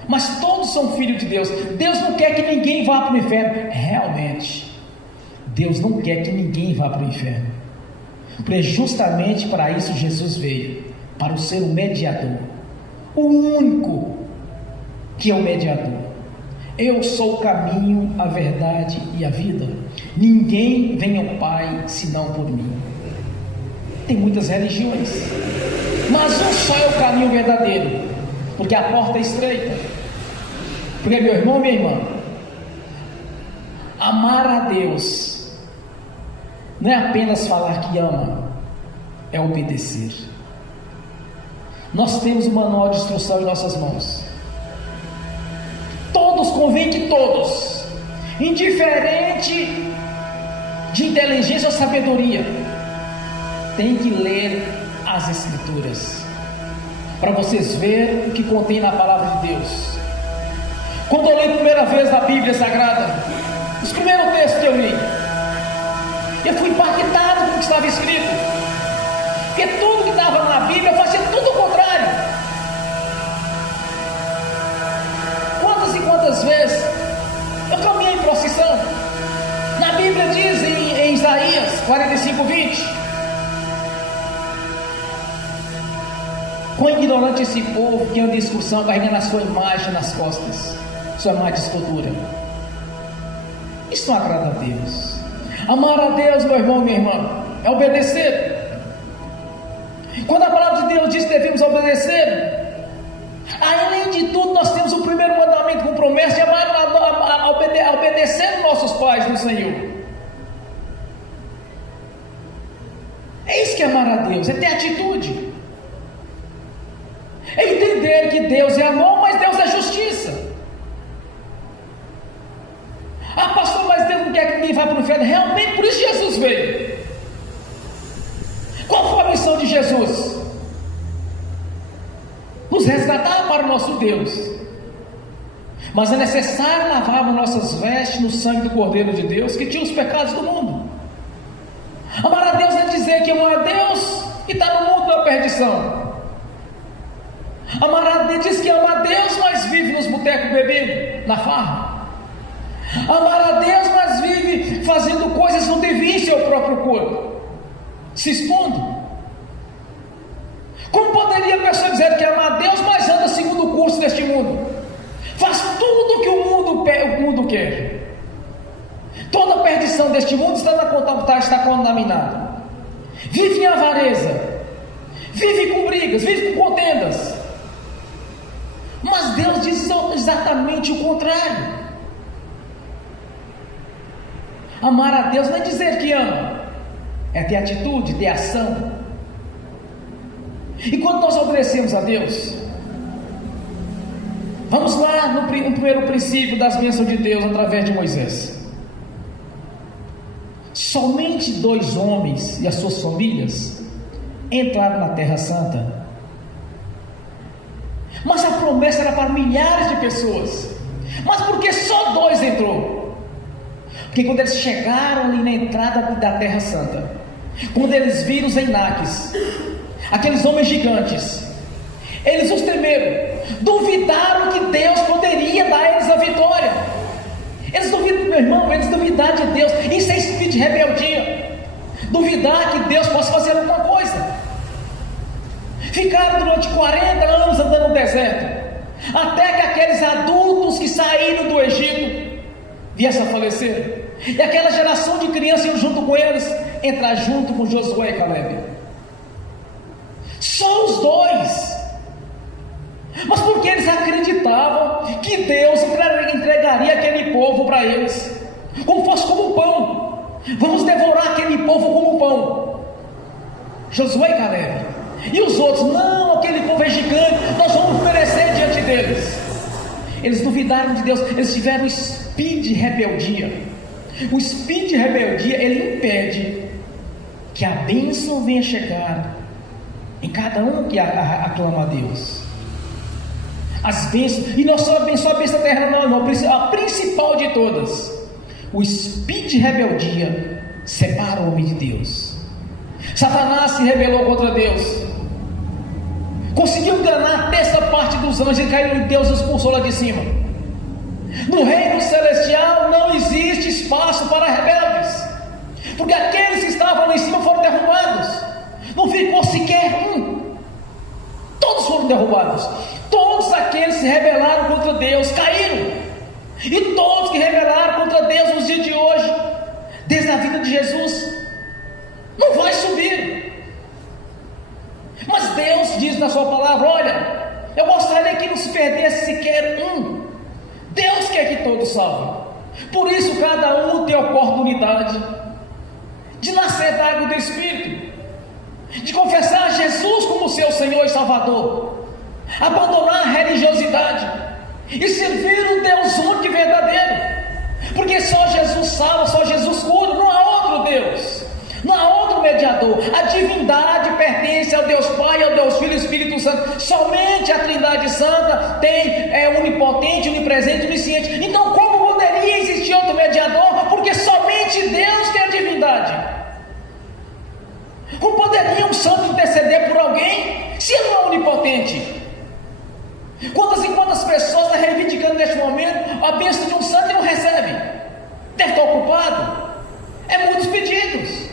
mas todos são filhos de Deus. Deus não quer que ninguém vá para o inferno. Realmente, Deus não quer que ninguém vá para o inferno. Porque justamente para isso Jesus veio, para ser o mediador, o único que é o mediador. Eu sou o caminho, a verdade e a vida. Ninguém vem ao Pai senão por mim. Tem muitas religiões, mas um só é o caminho verdadeiro, porque a porta é estreita. Porque, meu irmão, minha irmã, amar a Deus não é apenas falar que ama, é obedecer. Nós temos o manual de instrução em nossas mãos. Todos, convém que todos, indiferente de inteligência ou sabedoria, tem que ler as Escrituras, para vocês verem o que contém na palavra de Deus. Quando eu li a primeira vez a Bíblia Sagrada, os primeiros textos que eu li, eu fui impactado com o que estava escrito, porque tudo que estava na Bíblia fazia tudo o contrário. Quantas e quantas vezes eu caminhei em procissão. Na Bíblia diz em Isaías 45:20: quão ignorante esse povo que anda em excursão carregando a sua imagem nas costas, sua imagem de escultura. Isso não agrada a Deus. Amar a Deus, meu irmão e minha irmã, é obedecer. Quando a palavra de Deus diz que devemos obedecer, além de tudo, nós temos o primeiro mandamento com promessa de obedecer nossos pais no Senhor. É isso que é amar a Deus, é ter atitude, é entender que Deus é amor, mas Deus é justiça. Ah, pastor, mas Deus não quer que ninguém vá para o inferno. Realmente, por isso Jesus veio. Qual foi a missão de Jesus? Nos resgatar para o nosso Deus. Mas é necessário lavarmos nossas vestes no sangue do Cordeiro de Deus, que tira os pecados do mundo. Amar a Deus é dizer que ama a Deus e está no mundo da perdição. Amar a Deus diz que ama a Deus, mas vive nos botecos bebendo, na farra. Amar a Deus, mas vive fazendo coisas que não devia em seu próprio corpo, se expondo. Como poderia a pessoa dizer que ama a Deus, mas anda segundo o curso deste mundo? Faz tudo o que o mundo quer. Toda a perdição deste mundo está contaminada. Vive em avareza, vive com brigas, vive com contendas. Mas Deus diz exatamente o contrário. Amar a Deus não é dizer que ama, é ter atitude, ter ação. E quando nós obedecemos a Deus, vamos lá no primeiro princípio das bênçãos de Deus através de Moisés. Somente 2 homens e as suas famílias entraram na Terra Santa. Mas a promessa era para milhares de pessoas. Mas por que só 2 entrou? Porque quando eles chegaram ali na entrada da Terra Santa, quando eles viram os Enaques, aqueles homens gigantes, eles os temeram, duvidaram que Deus poderia dar a eles a vitória. Eles duvidam, meu irmão, eles duvidaram de Deus. Isso é espírito de rebeldia. Duvidar que Deus possa fazer alguma coisa. Ficaram durante 40 anos andando no deserto, até que aqueles adultos que saíram do Egito viessem a falecer, e aquela geração de crianças iam junto com eles, entrar junto com Josué e Caleb. Só os 2. Mas porque eles acreditavam que Deus entregaria aquele povo para eles, como fosse como um pão. Vamos devorar aquele povo como um pão. Josué e Caleb. E os outros, não, aquele povo é gigante, nós vamos perecer diante deles. Eles duvidaram de Deus, eles tiveram um espírito de rebeldia. O espírito de rebeldia, ele impede que a bênção venha chegar em cada um que aclama a Deus. As bênçãos, e não só a bênção terrena, não, a principal de todas. O espírito de rebeldia separa o homem de Deus. Satanás se rebelou contra Deus, conseguiu enganar a terça parte dos anjos e caiu em Deus e os expulsou lá de cima. No reino celestial não existe espaço para rebeldes, porque aqueles que estavam lá em cima foram derrubados, não ficou sequer um, todos foram derrubados. Todos aqueles que se rebelaram contra Deus caíram, e todos que rebelaram contra Deus nos dias de hoje, desde a vida de Jesus, não vai subir. Mas Deus diz na sua palavra: olha, eu gostaria que não se perdesse sequer um. Deus quer que todos salvem. Por isso cada um tem a oportunidade de nascer da água do Espírito, de confessar Jesus como seu Senhor e Salvador, abandonar a religiosidade e servir o Deus único e verdadeiro, porque só Jesus salva, só Jesus cura, não há outro Deus, não há outro mediador. A divindade pertence ao Deus Pai, ao Deus Filho e Espírito Santo. Somente a Trindade Santa é onipotente, onipresente, onisciente. Então como poderia existir outro mediador? Porque somente Deus tem a divindade. Como poderia um santo interceder por alguém se ele não é onipotente? Quantas e quantas pessoas estão reivindicando neste momento a bênção de um santo e não recebem? Deve estar ocupado. É muitos pedidos,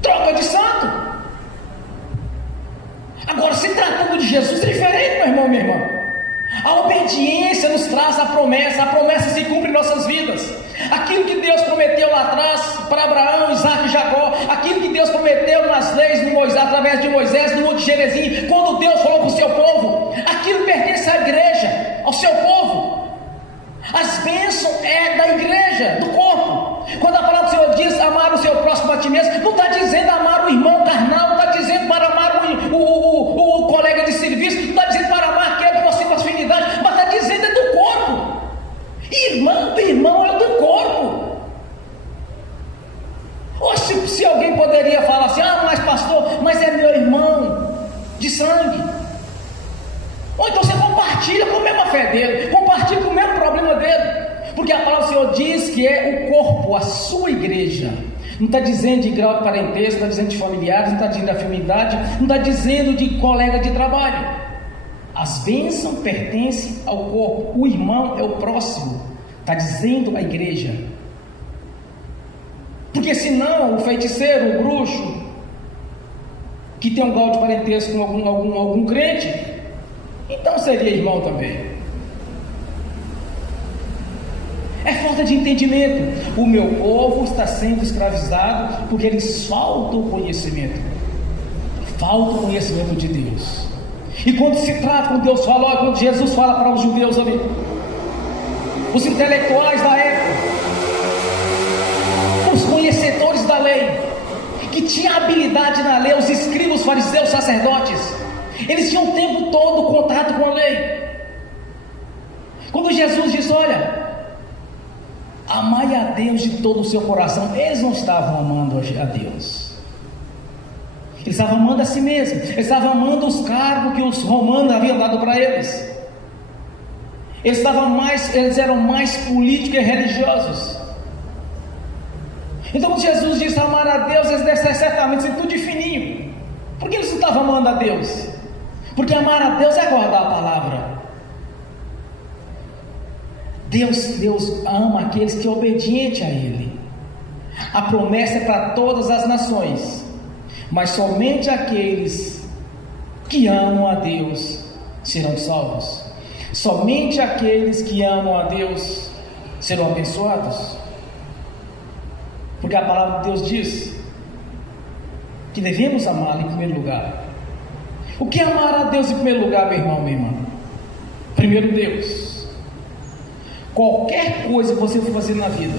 troca de santo. Agora, se tratando de Jesus, é diferente, meu irmão, minha irmã. A obediência nos traz a promessa se cumpre em nossas vidas. Aquilo que Deus prometeu lá atrás para Abraão, Isaac e Jacó, aquilo que Deus prometeu nas leis de Moisés, através de Moisés, no Monte Gerizim, quando Deus falou para o seu povo, aquilo pertence à igreja, ao seu povo. As bênçãos é da igreja, do corpo. Quando a palavra do Senhor diz amar o seu próximo a ti mesmo, não está dizendo amar o irmão carnal, não está dizendo para amar o colega de serviço, não está dizendo para amar aquele que você tem afinidade, mas está dizendo é do corpo. Irmão do irmão é do corpo. Ou se alguém poderia falar assim: ah, mas pastor, mas é meu irmão de sangue. Ou então você compartilha com a mesma fé dele, compartilha com o mesmo problema dele, porque a palavra do Senhor diz que é o corpo, a sua igreja. Não está dizendo de grau de parentesco, não está dizendo de familiares, não está dizendo de afinidade, não está dizendo de colega de trabalho. As bênçãos pertencem ao corpo, o irmão é o próximo, está dizendo a igreja. Porque senão o feiticeiro, o bruxo, que tem um grau de parentesco com algum crente, então seria irmão também. É falta de entendimento. O meu povo está sendo escravizado porque eles faltam o conhecimento. Falta o conhecimento de Deus. E quando se trata, quando Deus fala, quando Jesus fala para os judeus ali, os intelectuais da época, os conhecedores da lei, que tinham habilidade na lei, os escribas, os fariseus, os sacerdotes, eles tinham o tempo todo contato com a lei. Quando Jesus disse: olha, amai a Deus de todo o seu coração, eles não estavam amando a Deus. Ele estava amando a si mesmo. Ele estava amando os cargos que os romanos haviam dado para eles. Eles eram mais políticos e religiosos. Então Jesus disse amar a Deus, eles devem ser certamente tudo de fininho. Por que eles não estavam amando a Deus? Porque amar a Deus é guardar a palavra. Deus ama aqueles que são obedientes a Ele. A promessa é para todas as nações, mas somente aqueles que amam a Deus serão salvos. Somente aqueles que amam a Deus serão abençoados. Porque a palavra de Deus diz que devemos amá-lo em primeiro lugar. O que é amar a Deus em primeiro lugar, meu irmão, minha irmã? Primeiro Deus. Qualquer coisa que você for fazer na vida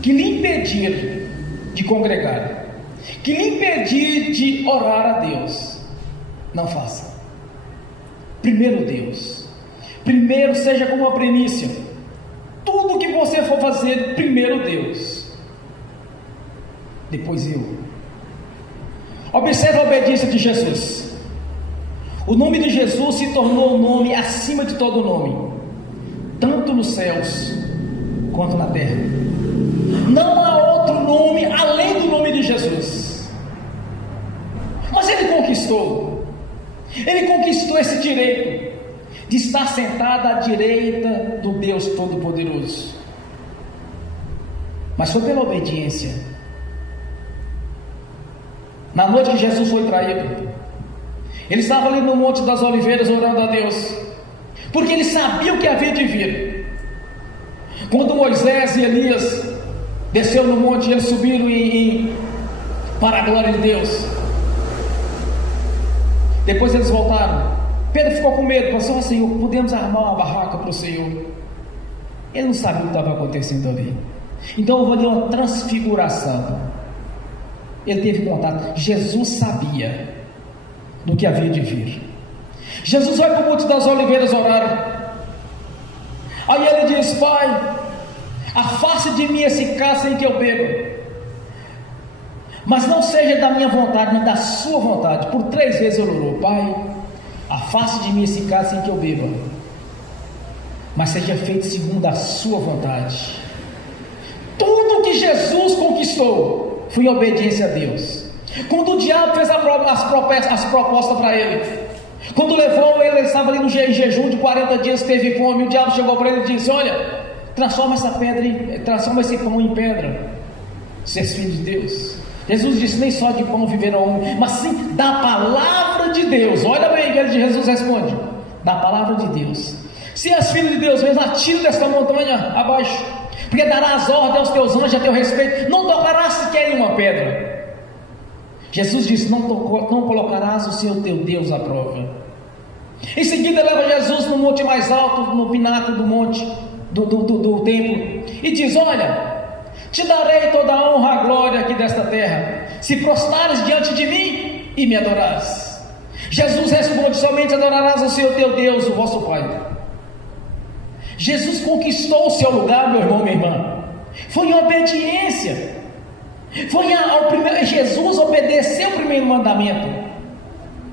que lhe impedir de congregar, que lhe impedir de orar a Deus, não faça. Primeiro Deus. Primeiro seja como uma primícia. Tudo que você for fazer, primeiro Deus, depois eu. Observe a obediência de Jesus. O nome de Jesus se tornou o nome acima de todo nome, tanto nos céus quanto na terra. Não há outro nome além do nome de Jesus. Mas ele conquistou esse direito de estar sentado à direita do Deus Todo-Poderoso. Mas foi pela obediência. Na noite que Jesus foi traído, ele estava ali no Monte das Oliveiras orando a Deus, porque ele sabia o que havia de vir. Quando Moisés e Elias desceram no monte, eles subiram para a glória de Deus. Depois eles voltaram. Pedro ficou com medo, pensou: Senhor, podemos armar uma barraca para o Senhor? Ele não sabia o que estava acontecendo ali. Então houve ali uma transfiguração. Ele teve contato. Jesus sabia do que havia de vir. Jesus vai para o Monte das Oliveiras orar. Aí ele diz: Pai, afaste de mim esse cálice em que eu bebo, mas não seja da minha vontade, mas da sua vontade. Por 3 vezes ele orou: Pai, afaste de mim esse cálice em que eu beba, mas seja feito segundo a sua vontade. Tudo que Jesus conquistou foi obediência a Deus. Quando o diabo fez as propostas para ele, quando levou ele estava ali no jejum de 40 dias, teve fome, o diabo chegou para ele e disse: olha, transforma esse pão em pedra, se és filho de Deus. Jesus disse: nem só de pão viverá o homem, mas sim da palavra de Deus. Olha bem, Jesus responde: da palavra de Deus. Se és filho de Deus, mesmo atira desta montanha abaixo, porque darás ordem aos teus anjos a teu respeito, não tocarás sequer em uma pedra. Jesus disse: não colocarás o Senhor teu Deus à prova. Em seguida leva Jesus no monte mais alto, no pináculo do monte do templo, e diz: olha, te darei toda a honra e a glória aqui desta terra, se prostrares diante de mim e me adorares. Jesus responde: somente adorarás ao Senhor teu Deus, o vosso Pai. Jesus conquistou o seu lugar, meu irmão, minha irmã. Foi em obediência. Jesus obedeceu o primeiro mandamento.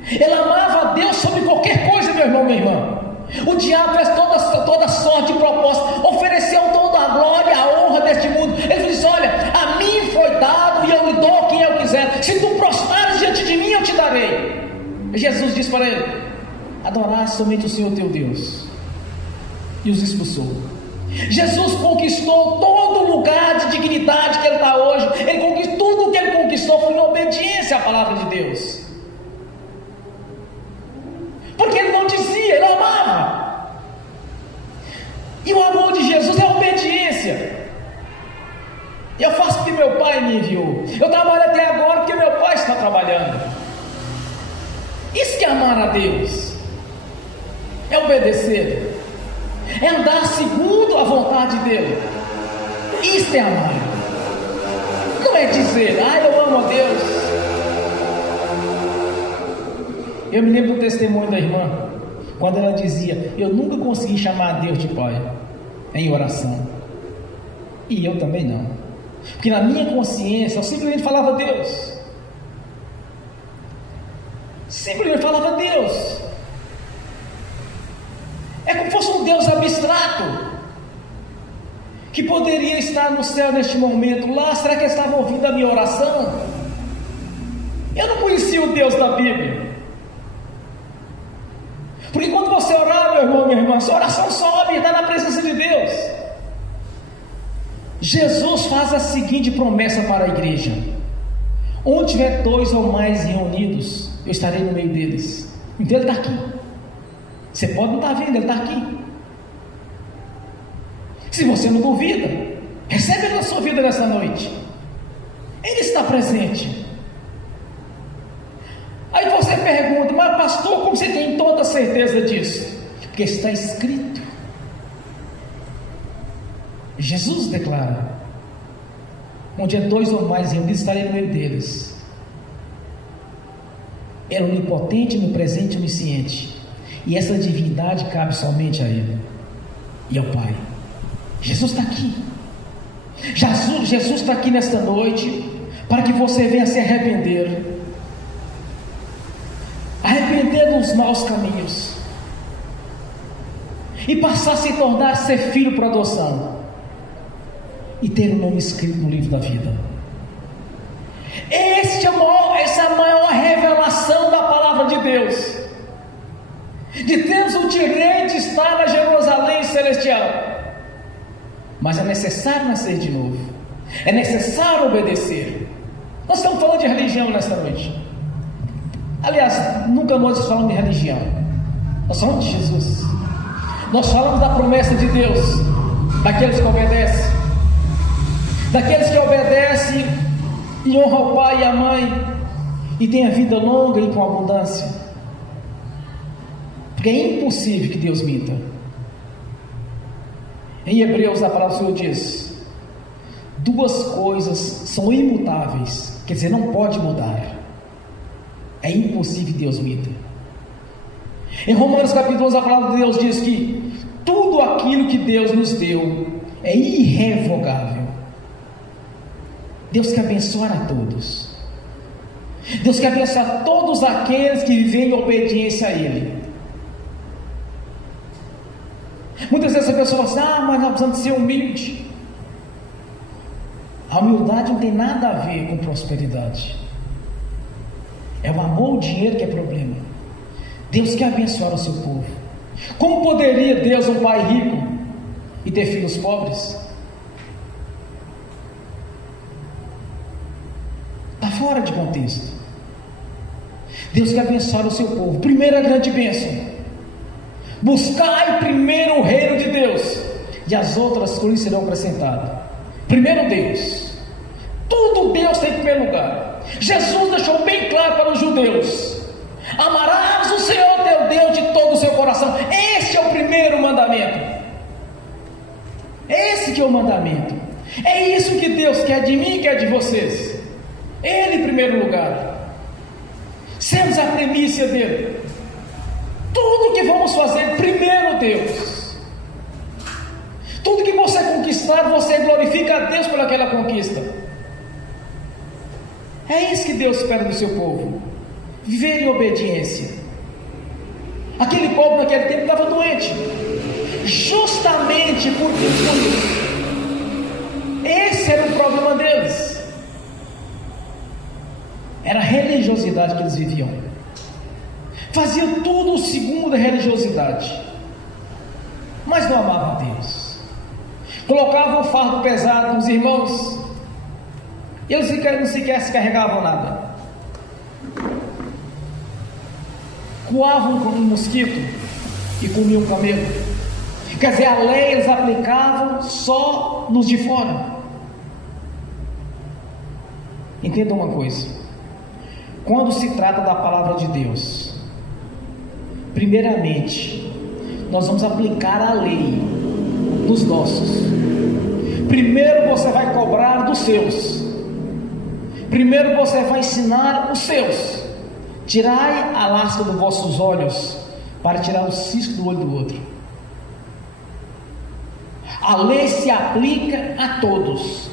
Ele amava a Deus sobre qualquer coisa, meu irmão, minha irmã. O diabo fez toda sorte de proposta, ofereceu toda a glória, a honra deste mundo. Ele disse: olha, a mim foi dado e eu lhe dou a quem eu quiser. Se tu prostrares diante de mim, eu te darei. Jesus disse para ele: adorar somente o Senhor teu Deus. E os expulsou. Jesus conquistou todo o lugar de dignidade que ele está hoje. Ele conquistou tudo o que ele conquistou foi em obediência à palavra de Deus. Porque ele não dizia, ele amava. E o amor de Jesus é obediência. Eu faço porque meu Pai me enviou. Eu trabalho até agora porque meu Pai está trabalhando. Isso que é amar a Deus. É obedecer. É andar segundo a vontade dele. Isso é amar. Não é dizer: eu amo a Deus. Eu me lembro do testemunho da irmã, quando ela dizia: eu nunca consegui chamar a Deus de Pai em oração. E eu também não, porque na minha consciência eu simplesmente falava Deus. Simplesmente falava Deus. É como se fosse um Deus abstrato, que poderia estar no céu neste momento. Lá, será que eles estavam ouvindo a minha oração? Eu não conhecia o Deus da Bíblia. Porque quando você orar, meu irmão, minha irmã, sua oração sobe e está na presença de Deus. Jesus faz a seguinte promessa para a igreja: onde tiver 2 ou mais reunidos, eu estarei no meio deles. Então ele está aqui. Você pode não estar vendo, ele está aqui. Se você não duvida, recebe ele na sua vida nessa noite. Ele está presente. Aí você pergunta: mas pastor, como você tem toda certeza disso? Porque está escrito. Jesus declara: onde é 2 ou mais reunidos, estarei no meio deles. É onipotente, onipresente e onisciente. E essa divindade cabe somente a Ele e ao Pai. Jesus está aqui. Jesus está aqui nesta noite para que você venha se arrepender. Arrepender dos maus caminhos e passar a se tornar ser filho por adoção e ter o nome escrito no livro da vida. Essa é a maior revelação da palavra de Deus, de termos o direito de estar na Jerusalém celestial. Mas é necessário nascer de novo, é necessário obedecer. Nós estamos falando de religião nesta noite. Aliás, nunca nós falamos de religião, nós falamos de Jesus. Nós falamos da promessa de Deus, daqueles que obedecem, daqueles que obedecem e honram o pai e a mãe e têm a vida longa e com abundância. Porque é impossível que Deus minta. Em Hebreus, a palavra do Senhor diz: 2 coisas são imutáveis, quer dizer, não pode mudar. É impossível que Deus minta. Em Romanos capítulo 11, a palavra de Deus diz que tudo aquilo que Deus nos deu é irrevogável. Deus quer abençoar a todos. Deus quer abençoar todos aqueles que vivem em obediência a Ele. Muitas vezes a pessoa fala assim: mas nós precisamos ser humilde. A humildade não tem nada a ver com prosperidade. É o amor ao dinheiro que é problema. Deus quer abençoar o seu povo. Como poderia Deus, um pai rico, e ter filhos pobres? Está fora de contexto. Deus quer abençoar o seu povo. Primeira grande bênção: buscai primeiro o reino de Deus, e as outras coisas serão acrescentadas. Primeiro Deus. Tudo Deus tem em primeiro lugar. Jesus deixou bem claro para os judeus: amarás o Senhor teu Deus de todo o seu coração. Esse é o primeiro mandamento. Esse que é o mandamento. É isso que Deus quer de mim e quer de vocês. Ele em primeiro lugar. Sermos a primícia dele. Tudo que vamos fazer, primeiro Deus. Tudo que você conquistar, você glorifica a Deus por aquela conquista. É isso que Deus espera do seu povo. Viver em obediência. Aquele povo naquele tempo estava doente, justamente por isso. Esse era o problema deles. Era a religiosidade que eles viviam. Faziam tudo segundo a religiosidade, mas não amavam a Deus. Colocavam um fardo pesado nos irmãos, e eles não sequer se carregavam nada. Coavam com um mosquito e comiam camelo. Quer dizer, a lei eles aplicavam só nos de fora. Entenda uma coisa: quando se trata da palavra de Deus, primeiramente nós vamos aplicar a lei dos nossos. Primeiro você vai cobrar dos seus. Primeiro você vai ensinar os seus. Tirai a lasca dos vossos olhos, para tirar o cisco do olho do outro. A lei se aplica a todos.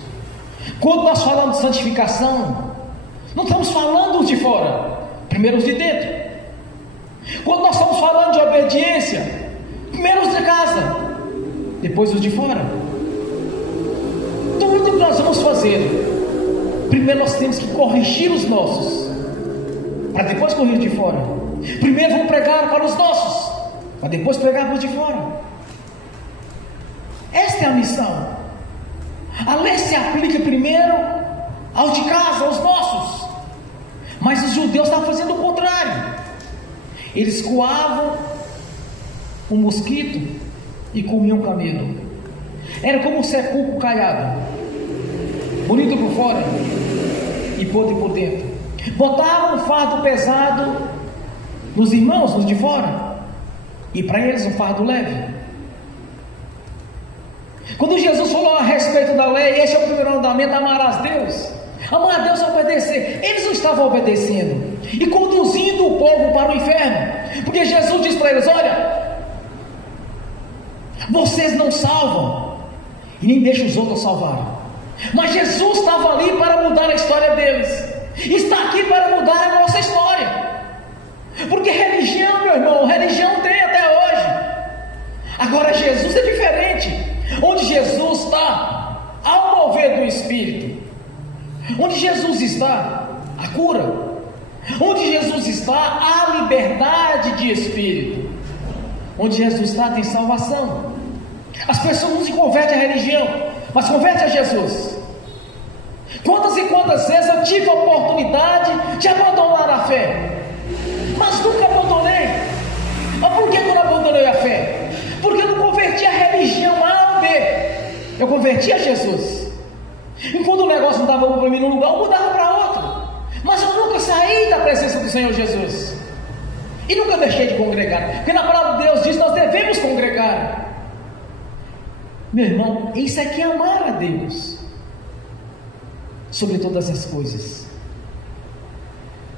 Quando nós falamos de santificação, não estamos falando os de fora, primeiro os de dentro. Quando nós estamos falando de obediência, primeiro os de casa, depois os de fora. Tudo que nós vamos fazer, primeiro nós temos que corrigir os nossos, para depois corrigir de fora. Primeiro vamos pregar para os nossos, para depois pregar para os de fora. Esta é a missão. A lei se aplica primeiro aos de casa, aos nossos. Mas os judeus estavam fazendo o contrário. Eles coavam um mosquito e comiam camelo. Era como um sepulcro caiado, bonito por fora e podre por dentro. Botavam um fardo pesado nos irmãos, nos de fora, e para eles um fardo leve. Quando Jesus falou a respeito da lei, esse é o primeiro mandamento: amarás Deus. Amar a Deus é obedecer. Eles não estavam obedecendo e conduzindo o povo para o inferno, porque Jesus disse para eles: olha, vocês não salvam e nem deixam os outros salvarem. Mas Jesus estava ali para mudar a história deles, está aqui para mudar a nossa história. Porque religião, meu irmão, religião tem até hoje. Agora Jesus é diferente. Onde Jesus está, há um mover do Espírito. Onde Jesus está, a cura. Onde Jesus está, há liberdade de espírito. Onde Jesus está, tem salvação. As pessoas não se convertem à religião, mas convertem a Jesus. Quantas e quantas vezes eu tive a oportunidade de abandonar a fé, mas nunca abandonei. Mas por que eu não abandonei a fé? Porque eu não converti a religião A ou B, eu converti a Jesus. E quando o negócio não estava bom para mim num lugar, eu mudava para outro. Mas eu nunca saí da presença do Senhor Jesus. E nunca deixei de congregar. Porque na palavra de Deus diz que nós devemos congregar. Meu irmão, isso aqui é amar a Deus sobre todas as coisas.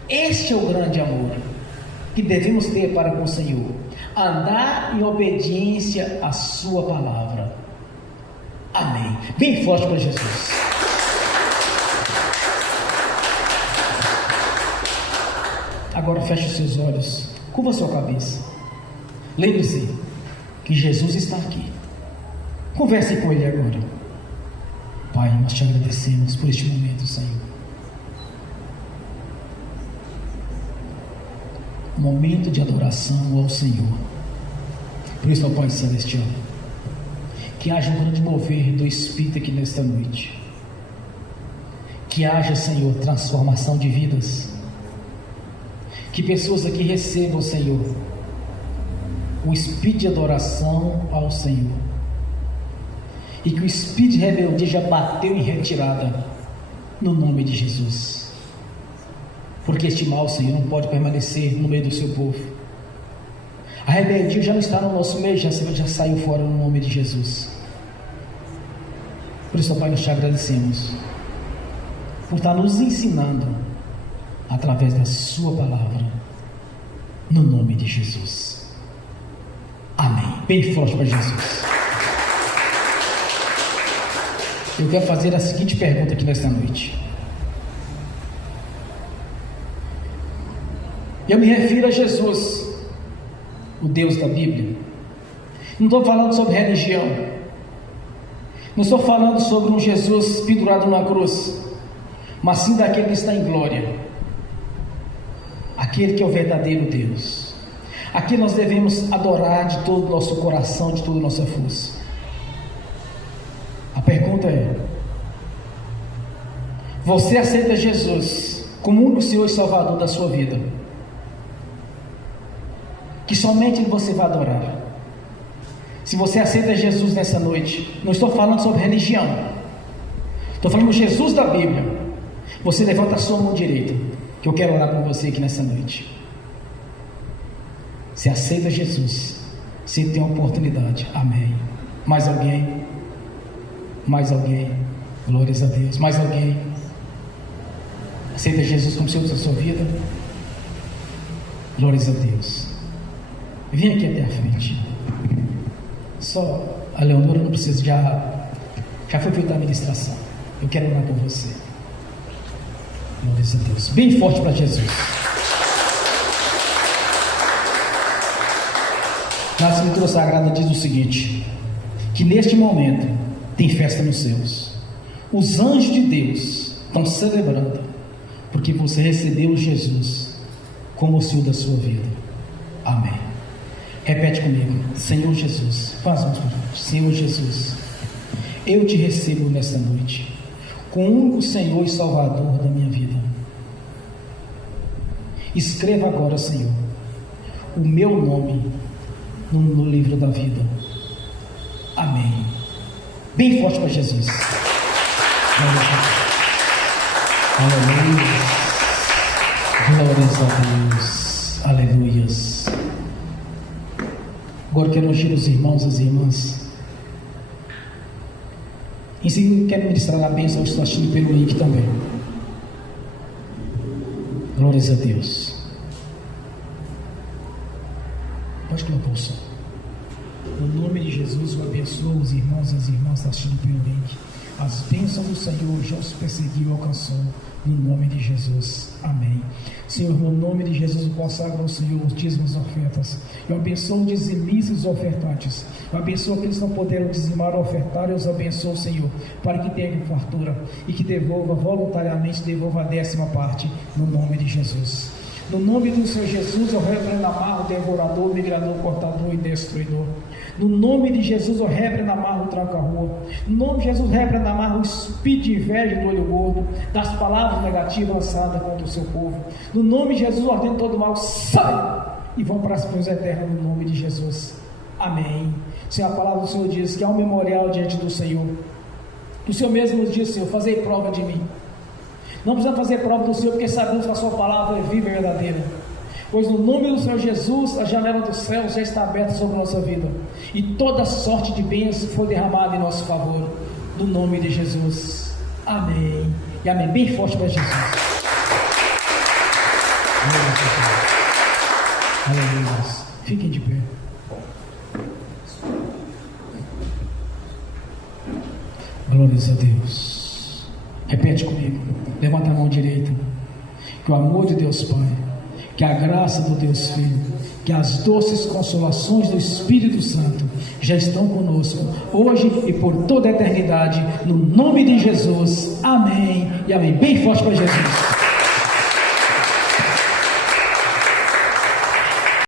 Este é o grande amor que devemos ter para com o Senhor: andar em obediência à sua palavra. Amém. Bem forte para Jesus. Agora feche os seus olhos, curva a sua cabeça. Lembre-se que Jesus está aqui. Converse com Ele agora. Pai, nós te agradecemos por este momento, Senhor. Momento de adoração ao Senhor. Por isso, ó Pai Celestial, que haja um grande mover do Espírito aqui nesta noite. Que haja, Senhor, transformação de vidas. Que pessoas aqui recebam, Senhor, o espírito de adoração ao Senhor. E que o espírito de rebeldia já bateu em retirada, no nome de Jesus. Porque este mal, Senhor, não pode permanecer no meio do seu povo. A rebeldia já não está no nosso meio, já saiu fora no nome de Jesus. Por isso, Pai, nós te agradecemos por estar nos ensinando através da sua palavra, no nome de Jesus. Amém. Bem forte para Jesus. Eu quero fazer a seguinte pergunta aqui nesta noite. Eu me refiro a Jesus, o Deus da Bíblia. Não estou falando sobre religião. Não estou falando sobre um Jesus pendurado na cruz, mas sim daquele que está em glória. Aquele que é o verdadeiro Deus. Aquele nós devemos adorar de todo o nosso coração, de toda a nossa força. A pergunta é: você aceita Jesus como único Senhor e Salvador da sua vida? Que somente você vai adorar. Se você aceita Jesus nessa noite, não estou falando sobre religião, estou falando Jesus da Bíblia. Você levanta a sua mão direita, que eu quero orar com você aqui nessa noite. Se aceita Jesus, você tem a oportunidade. Amém. Mais alguém? Mais alguém? Glórias a Deus. Mais alguém? Aceita Jesus como Senhor da sua vida? Glórias a Deus. Vem aqui até a frente. Só a Leonora não precisa, já foi feita a administração. Eu quero orar por você. Glórias a Deus. Bem forte para Jesus. Na Escritura Sagrada diz o seguinte: que neste momento tem festa nos céus. Os anjos de Deus estão celebrando, porque você recebeu Jesus como o Senhor da sua vida. Amém. Repete comigo: Senhor Jesus, faz uns minutos. Senhor Jesus, eu te recebo nesta noite como o único Senhor e Salvador da minha vida. Escreva agora, Senhor, o meu nome no livro da vida. Amém. Bem forte para Jesus. Aleluia. Glórias a Deus. Aleluias. Agora quero ungir os irmãos e as irmãs. Em seguida quero ministrar a bênção aos que estão assistindo pelo link também. Glórias a Deus. Pode colocar o som. No nome de Jesus, eu abençoo os irmãos e as irmãs que estão assistindo pelo link. As bênçãos do Senhor já os perseguiu e alcançou. No nome de Jesus. Amém. Senhor, no nome de Jesus, eu consagro ao Senhor os dízimos e ofertas. Eu abençoo os dizimistas e os ofertantes. Eu abençoo aqueles que não puderam dizimar ou ofertar. Eu os abençoo, Senhor, para que tenham fartura e que devolva voluntariamente, devolva a 10ª parte. No nome de Jesus. No nome do Senhor Jesus, eu repreendo amarro, devorador, migrador, cortador e destruidor. No nome de Jesus, eu repreendo amarro, tranca-rua. No nome de Jesus, repreendo amarro o espírito de inveja do olho gordo, das palavras negativas lançadas contra o seu povo. No nome de Jesus, ordeno todo mal, sai! E vão para as prisões eternas, no nome de Jesus. Amém. Senhor, a palavra do Senhor diz que há um memorial diante do Senhor. O Senhor mesmo nos diz, Senhor, fazei prova de mim. Não precisamos fazer prova do Senhor, porque sabemos que a sua palavra é viva e verdadeira. Pois no nome do Senhor Jesus, a janela do céu já está aberta sobre a nossa vida, e toda sorte de bênção foi derramada em nosso favor. No nome de Jesus. Amém. E amém. Bem forte para Jesus. Aleluia. Fiquem de pé. Glórias a Deus. Repete comigo. Levanta a mão direita. Que o amor de Deus Pai, que a graça do Deus Filho, que as doces consolações do Espírito Santo já estão conosco, hoje e por toda a eternidade, no nome de Jesus. Amém e amém. Bem forte para Jesus.